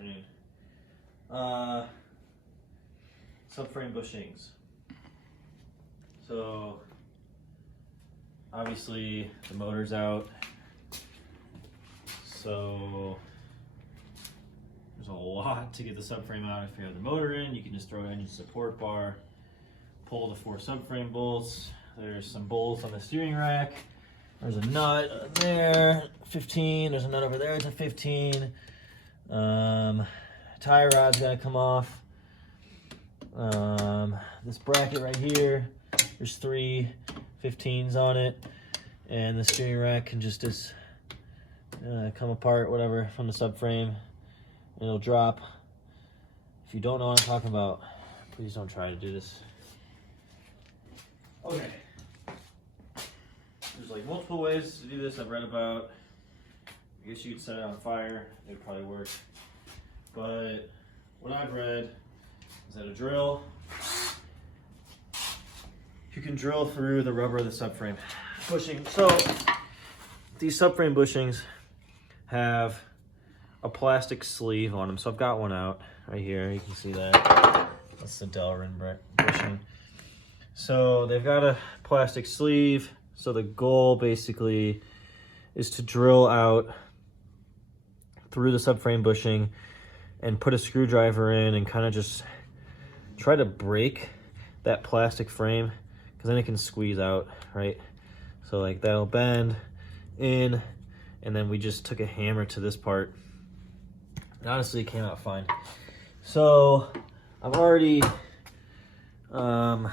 afternoon. Subframe bushings. So obviously the motor's out. So there's a lot to get the subframe out. If you have the motor in, you can just throw an engine support bar, pull the 4 subframe bolts. There's some bolts on the steering rack. There's a nut there, 15. There's a nut over there, it's a 15. Tire rod's gotta come off. This bracket right here, there's 3 15s on it. And the steering rack can just come apart, whatever, from the subframe. It'll drop. If you don't know what I'm talking about, please don't try to do this. Okay. There's like multiple ways to do this I've read about. I guess you could set it on fire, it would probably work. But what I've read is that a drill, you can drill through the rubber of the subframe bushing. So these subframe bushings have a plastic sleeve on them. So I've got one out right here, you can see that. That's the Delrin bushing. So they've got a plastic sleeve. So the goal basically is to drill out through the subframe bushing and put a screwdriver in and kind of just try to break that plastic frame, because then it can squeeze out, right? So like that'll bend in, and then we just took a hammer to this part. And honestly, it came out fine. So I've already, I've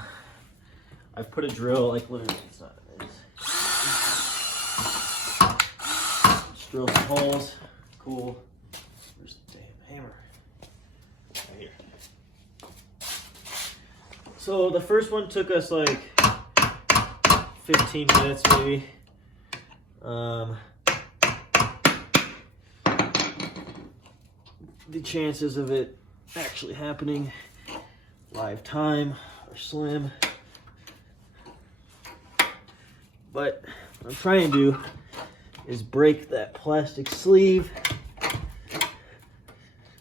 put a drill, like literally, it's not, just drill some holes. Cool. Where's the damn hammer? Right here. So the first one took us like 15 minutes maybe. The chances of it actually happening live time are slim. But what I'm trying to do is break that plastic sleeve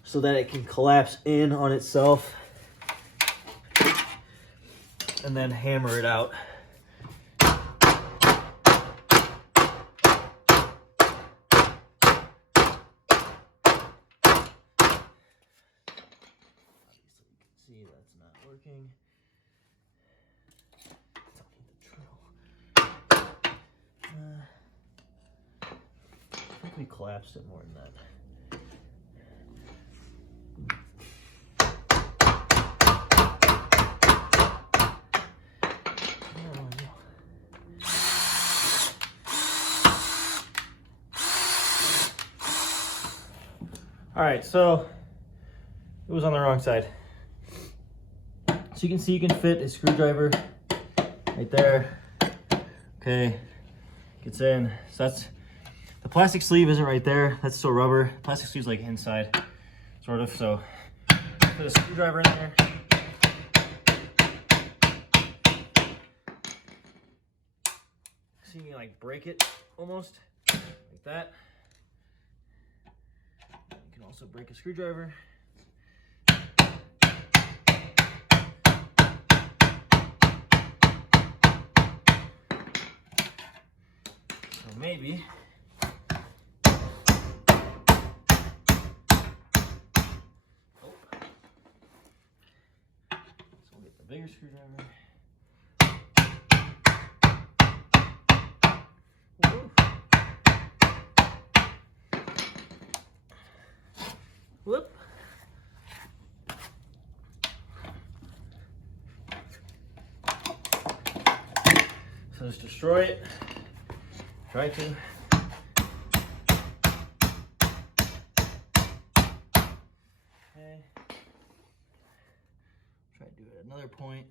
so that it can collapse in on itself and then hammer it out. See, that's not working. I think we collapsed it more than that. All right, so it was on the wrong side. So you can see you can fit a screwdriver right there. Okay, gets in. So that's, the plastic sleeve isn't right there. That's still rubber. Plastic sleeve's like inside, sort of. So put a screwdriver in there. See me like break it almost like that. You can also break a screwdriver. So maybe bigger screwdriver. Woo. Whoop. So let's destroy it. Try to. Okay. Try to do it at another point.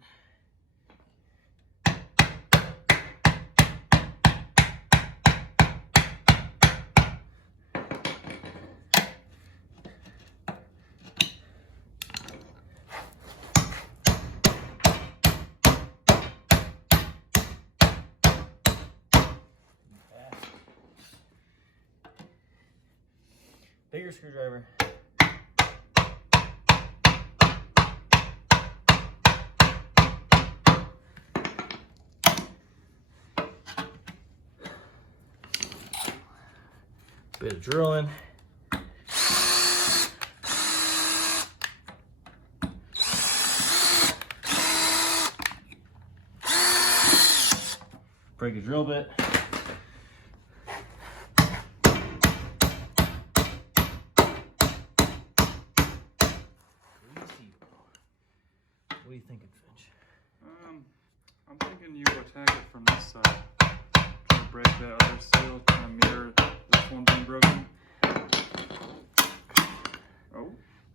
Bigger screwdriver. Bit of drilling. Break a drill bit. What are you thinking, Finch? I'm thinking you attack it from this side. Try to break that other seal, kind of mirror this one being broken. Oh.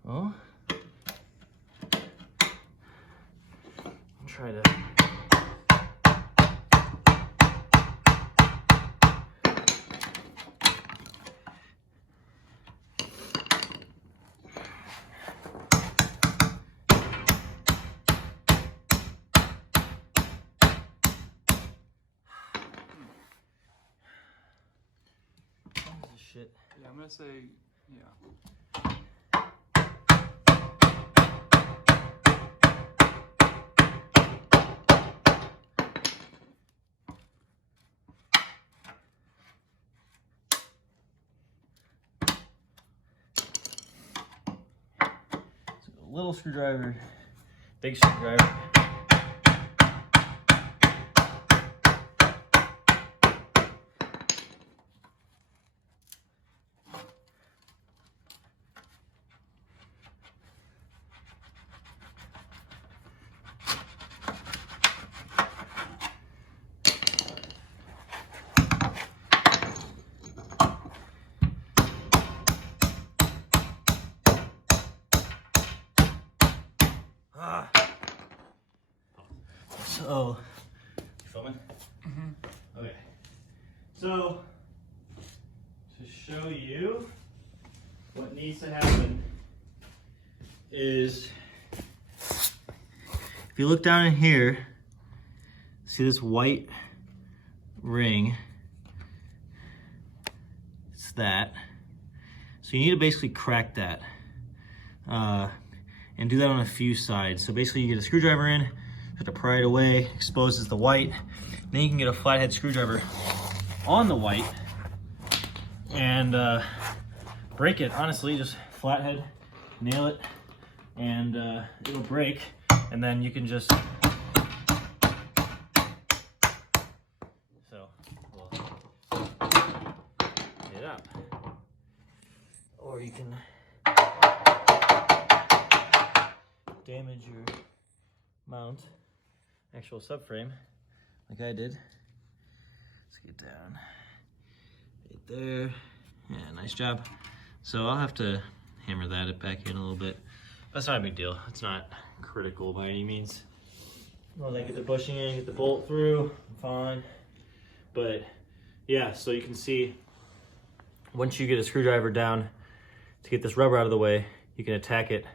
Oh. I'll try to. Shit. Yeah, I'm gonna say, yeah. So a little screwdriver, big screwdriver. So, you filming? Mm-hmm. Okay. So, to show you what needs to happen is, if you look down in here, see this white ring? It's that. So you need to basically crack that. And do that on a few sides. So basically you get a screwdriver in, have to pry it away, exposes the white. Then you can get a flathead screwdriver on the white and break it. Honestly, just flathead, nail it, and it'll break. And then you can just, so we'll get it up. Or you can damage your mount, actual subframe, like I did. Let's get down right there. Yeah, nice job. So I'll have to hammer that back in a little bit. That's not a big deal. It's not critical by any means. Well, I get the bushing in, get the bolt through, I'm fine. But yeah, so you can see once you get a screwdriver down to get this rubber out of the way, you can attack it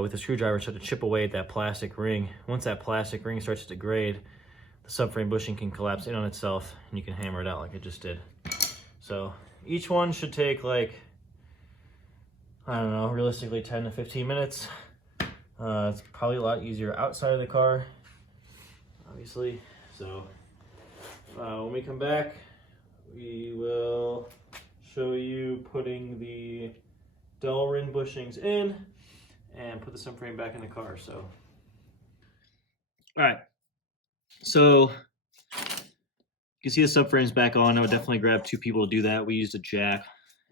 with a screwdriver and start to chip away at that plastic ring. Once that plastic ring starts to degrade, the subframe bushing can collapse in on itself and you can hammer it out like I just did. So each one should take like, I don't know, realistically 10 to 15 minutes. It's probably a lot easier outside of the car, obviously. So when we come back, we will show you putting the Delrin bushings in and put the subframe back in the car. So, all right. So you can see the subframe's back on. I would definitely grab 2 people to do that. We used a jack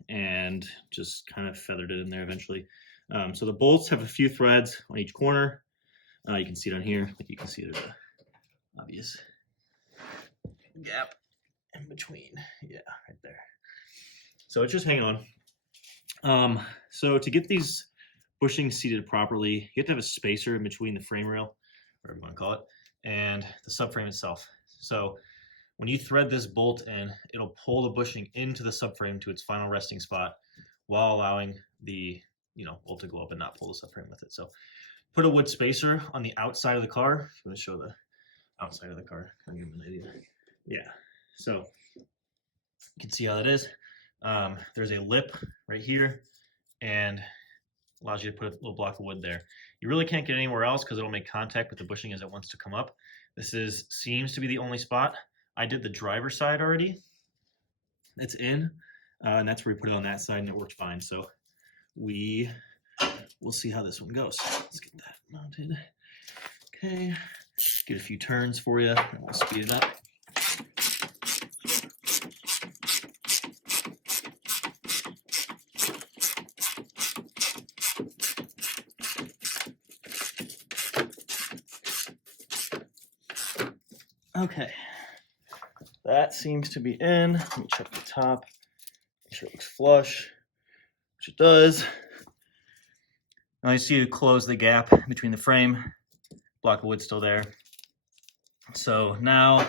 and just kind of feathered it in there eventually. So the bolts have a few threads on each corner. You can see it on here, but you can see there's a obvious gap in between. Yeah, right there. So it's just hanging on. So to get these bushings seated properly, you have to have a spacer in between the frame rail, whatever you want to call it, and the subframe itself. So when you thread this bolt in, it'll pull the bushing into the subframe to its final resting spot while allowing the bolt to go up and not pull the subframe with it. So put a wood spacer on the outside of the car. I'm going to show the outside of the car. I'll give you an idea. Yeah. So you can see how that is. There's a lip right here and allows you to put a little block of wood there. You really can't get anywhere else because it'll make contact with the bushing as it wants to come up. This seems to be the only spot. I did the driver's side already. It's in. and that's where we put it on that side, and it worked fine. So we'll see how this one goes. Let's get that mounted. Okay, get a few turns for you, and we'll speed it up. Okay, that seems to be in. Let me check the top, make sure it looks flush, which it does. Now you see you close the gap between the frame, block of wood still there. So now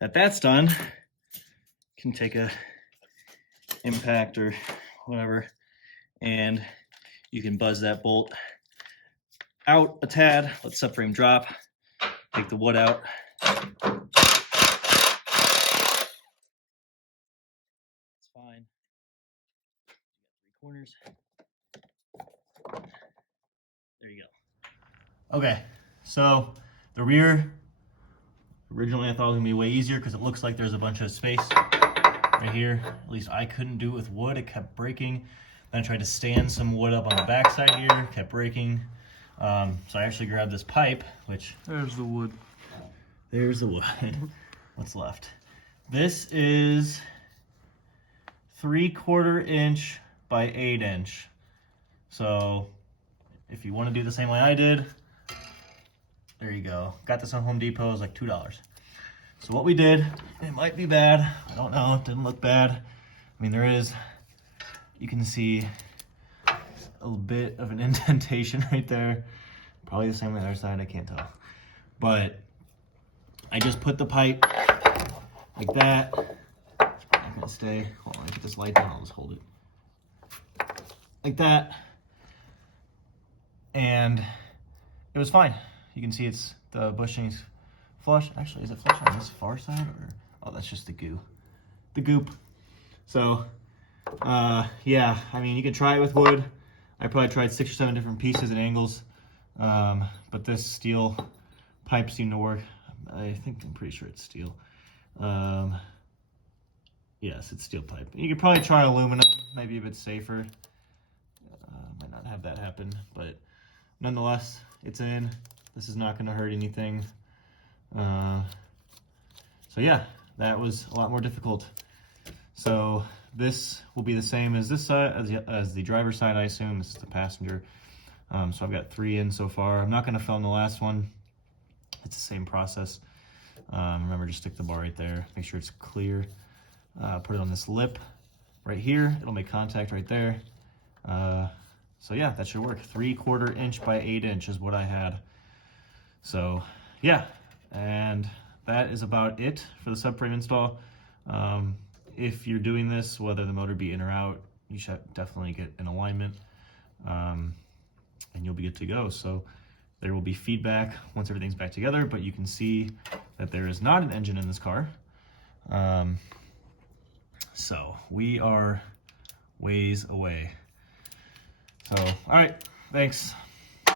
that that's done, you can take a impact or whatever, and you can buzz that bolt out a tad, let the subframe drop, take the wood out. It's fine. 3 corners. There you go. Okay, so the rear, originally I thought it was gonna be way easier because it looks like there's a bunch of space right here. At least I couldn't do it with wood, it kept breaking. Then I tried to stand some wood up on the back side here, kept breaking. So I actually grabbed this pipe, which... There's the wood. There's the wood. What's left? This is 3/4 inch by 8 inch. So if you want to do the same way I did, there you go. Got this on Home Depot, it was like $2. So what we did, it might be bad, I don't know, it didn't look bad. I mean, there is, you can see a bit of an indentation right there. Probably the same on the other side, I can't tell. But I just put the pipe like that. It's probably not gonna stay. Hold on, I get this light down, I'll just hold it. Like that. And it was fine. You can see it's the bushings flush. Actually, is it flush on this far side or? Oh, that's just the goo. The goop. So, yeah, I mean, you can try it with wood. I probably tried 6 or 7 different pieces and angles. But this steel pipe seemed to work. I'm pretty sure it's steel. Yes, it's steel pipe. You could probably try aluminum, maybe a bit safer. Might not have that happen, but nonetheless, it's in. This is not going to hurt anything. So yeah, that was a lot more difficult. So this will be the same as this side, as the driver's side, I assume. This is the passenger. So I've got 3 in so far. I'm not going to film the last one. It's the same process. Remember, just stick the bar right there. Make sure it's clear. Put it on this lip right here. It'll make contact right there. So yeah, that should work. 3/4 inch by 8 inch is what I had. So yeah, and that is about it for the subframe install. If you're doing this, whether the motor be in or out, you should definitely get an alignment, and you'll be good to go. So there will be feedback once everything's back together, but you can see that there is not an engine in this car. So we are ways away. So, all right, thanks.